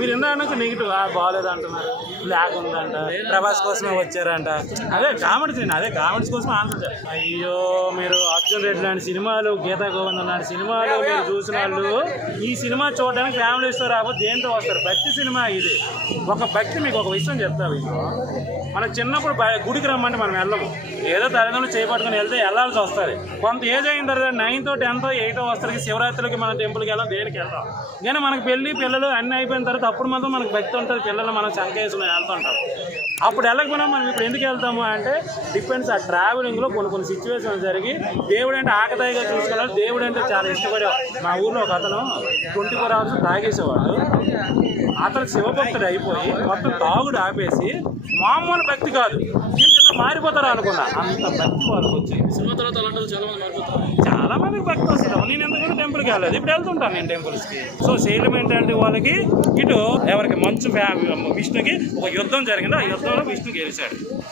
మీరు ఎందుకు నెగిటివ్ బాగాలేదు అంటున్నారు, బ్లాక్ ఉందంట, ప్రభాస్ కోసమే వచ్చారంట. కామెంట్స్ కోసం ఆన్సర్. అయ్యో మీరు అర్జున్ రెడ్డి లాంటి సినిమాలు, గీతా గోవిందం లాంటి సినిమాలు మీరు చూసిన వాళ్ళు ఈ సినిమా చూడడానికి ఫ్యామిలీస్తో రాకపోతే దేంతో వస్తారు? భక్తి సినిమా ఇది. ఒక భక్తి మీకు ఒక విషయం చెప్తావు. మనం చిన్నప్పుడు గుడికి రమ్మంటే మనం వెళ్ళము, ఏదో తల్లిదండ్రులు చేపట్టుకుని వెళ్తే వెళ్ళాల్సి వస్తుంది. కొంత ఏజ్ అయిన తర్వాత 9th 10th 8th వస్తారు, శివరాత్రికి మన టెంపుల్కి వెళ్ళాం, దేనికి వెళ్తాం. కానీ మనకు పిల్లలు అన్నీ అయిపోయిన తర్వాత అప్పుడు మాత్రం మనకు భక్తి ఉంటుంది, పిల్లలు మనం శంకేసుకుని వెళ్తుంటాం. అప్పుడు వెళ్ళకపోయినా మనం ఇప్పుడు ఎందుకు వెళ్తాము అంటే డిపెండ్స్. ఆ ట్రావెలింగ్లో కొన్ని సిచ్యువేషన్స్ జరిగి దేవుడు అంటే ఆకతాయిగా చూసుకోవాలి. దేవుడు అంటే చాలా ఇష్టపడేవాడు. మా ఊర్లో ఒక అతను 24 hours తాగేసేవాడు. అతను శివభక్తుడు అయిపోయి మొత్తం తాగుడు ఆపేసి మామూలు భక్తి కాదు మారిపోతారు అనుకున్నా. అంత భక్తి వాళ్ళకి వచ్చింది. సినిమా తర్వాత చాలా మందికి భక్తి వస్తుంది. నేను ఎందుకంటే టెంపుల్కి వెళ్ళలేదు, ఇప్పుడు వెళ్తుంటాను నేను టెంపుల్స్కి. సో సేలం ఏంటంటే వాళ్ళకి ఇటు ఎవరికి మంచు విష్ణుకి ఒక యుద్ధం జరిగింది, ఆ యుద్ధంలో విష్ణు గెలిచాడు.